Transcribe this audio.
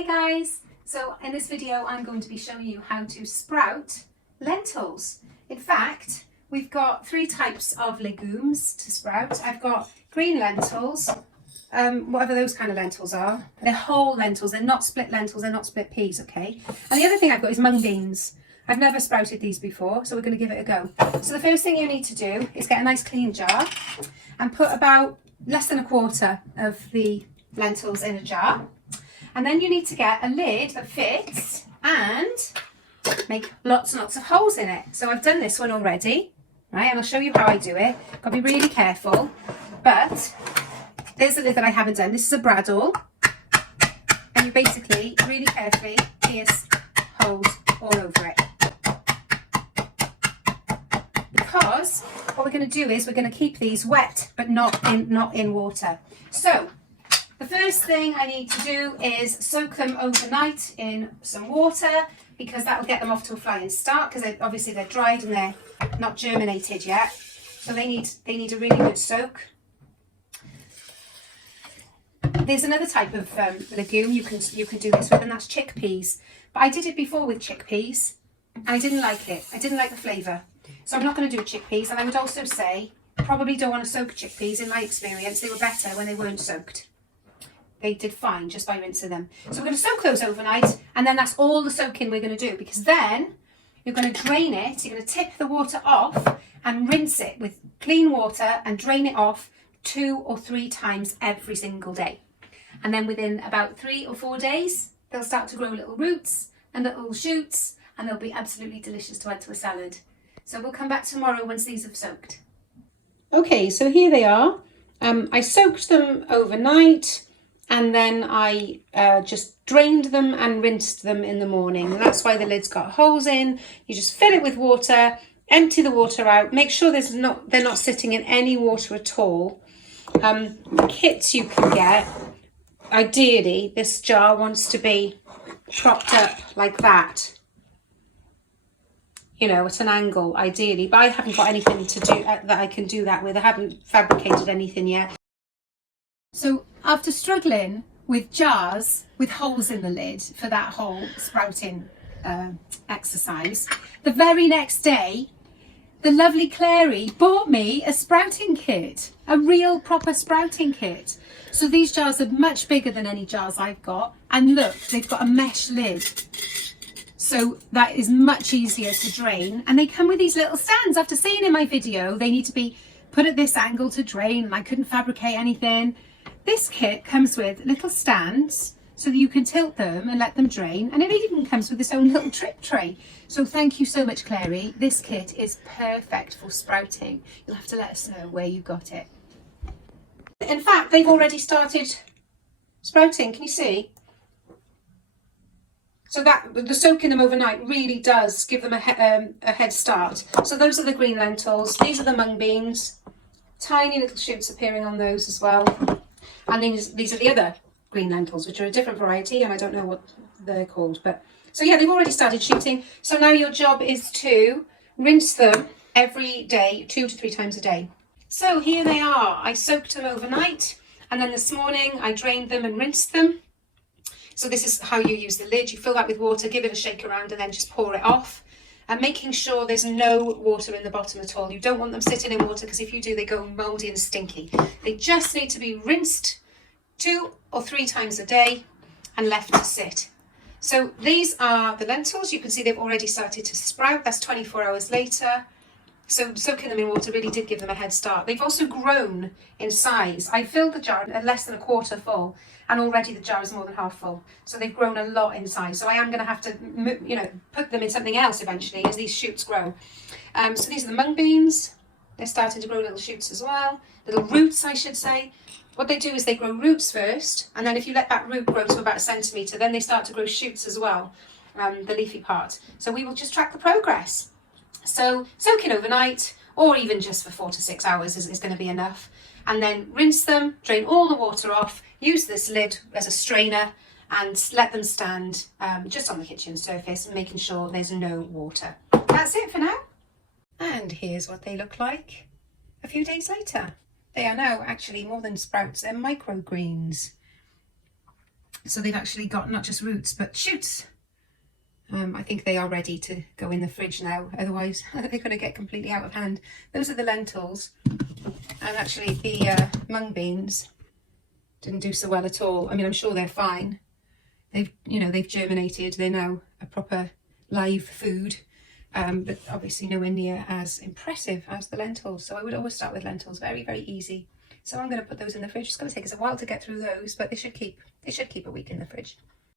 Hey guys, so in this video I'm going to be showing you how to sprout lentils. In fact, we've got three types of legumes to sprout. I've got green lentils, whatever those kind of lentils are. They're whole lentils, they're not split lentils, they're not split peas, okay? And the other thing I've got is mung beans. I've never sprouted these before, so we're going to give it a go. So the first thing you need to do is get a nice clean jar and put about less than a quarter of the lentils in a jar. And then you need to get a lid that fits and make lots and lots of holes in it. So I've done this one already, right? And I'll show you how I do it. Got to be really careful. But there's a lid that I haven't done. This is a bradawl. And you basically really carefully pierce holes all over it. Because what we're going to do is we're going to keep these wet, but not in water. So the first thing I need to do is soak them overnight in some water, because that will get them off to a flying start, because obviously they're dried and they're not germinated yet. So they need a really good soak. There's another type of legume you can do this with, and that's chickpeas. But I did it before with chickpeas and I didn't like it. I didn't like the flavour. So I'm not going to do chickpeas. And I would also say, probably don't want to soak chickpeas. In my experience, they were better when they weren't soaked. They did fine just by rinsing them. So we're going to soak those overnight, and then that's all the soaking we're going to do, because then you're going to drain it, you're going to tip the water off and rinse it with clean water and drain it off 2 or 3 times every single day. And then within about 3 or 4 days, they'll start to grow little roots and little shoots, and they'll be absolutely delicious to add to a salad. So we'll come back tomorrow once these have soaked. Okay, so here they are. I soaked them overnight. And then I just drained them and rinsed them in the morning. And that's why the lid's got holes in. You just fill it with water, empty the water out, make sure they're not sitting in any water at all. Kits you can get, ideally this jar wants to be propped up like that. You know, at an angle, ideally. But I haven't got anything to do that I can do that with. I haven't fabricated anything yet. So after struggling with jars with holes in the lid for that whole sprouting exercise, the very next day, the lovely Clary bought me a sprouting kit, a real proper sprouting kit. So these jars are much bigger than any jars I've got. And look, they've got a mesh lid. So that is much easier to drain. And they come with these little stands. After seeing in my video, they need to be put at this angle to drain, and I couldn't fabricate anything. This kit comes with little stands so that you can tilt them and let them drain, and it even comes with its own little trip tray. So thank you so much, Clary. This kit is perfect for sprouting. You'll have to let us know where you got it. In fact, they've already started sprouting. Can you see? So that the soaking them overnight really does give them a head start. So those are the green lentils. These are the mung beans. Tiny little shoots appearing on those as well. And these are the other green lentils, which are a different variety, and I don't know what they're called. But so yeah, they've already started shooting. So now your job is to rinse them every day, 2 to 3 times a day. So here they are. I soaked them overnight, and then this morning I drained them and rinsed them. So this is how you use the lid. You fill that with water, give it a shake around, and then just pour it off. And making sure there's no water in the bottom at all. You don't want them sitting in water, because if you do, they go mouldy and stinky. They just need to be rinsed 2 or 3 times a day and left to sit. So these are the lentils. You can see they've already started to sprout. That's 24 hours later. So soaking them in water really did give them a head start. They've also grown in size. I filled the jar at less than a quarter full, and already the jar is more than half full. So they've grown a lot in size. So I am going to have to, you know, put them in something else eventually as these shoots grow. So these are the mung beans. They're starting to grow little shoots as well. Little roots, I should say. What they do is they grow roots first, and then if you let that root grow to about 1 centimetre, then they start to grow shoots as well, the leafy part. So we will just track the progress. So soaking overnight, or even just for 4 to 6 hours is going to be enough. And then rinse them, drain all the water off, use this lid as a strainer, and let them stand just on the kitchen surface, making sure there's no water. That's it for now. And here's what they look like a few days later. They are now actually more than sprouts, they're microgreens. So they've actually got not just roots, but shoots. I think they are ready to go in the fridge now, otherwise they're going to get completely out of hand. Those are the lentils, and actually the mung beans didn't do so well at all. I mean, I'm sure they're fine. They've germinated. They're now a proper live food, but obviously nowhere near as impressive as the lentils. So I would always start with lentils. Very, very easy. So I'm going to put those in the fridge. It's going to take us a while to get through those, but they should keep a week in the fridge.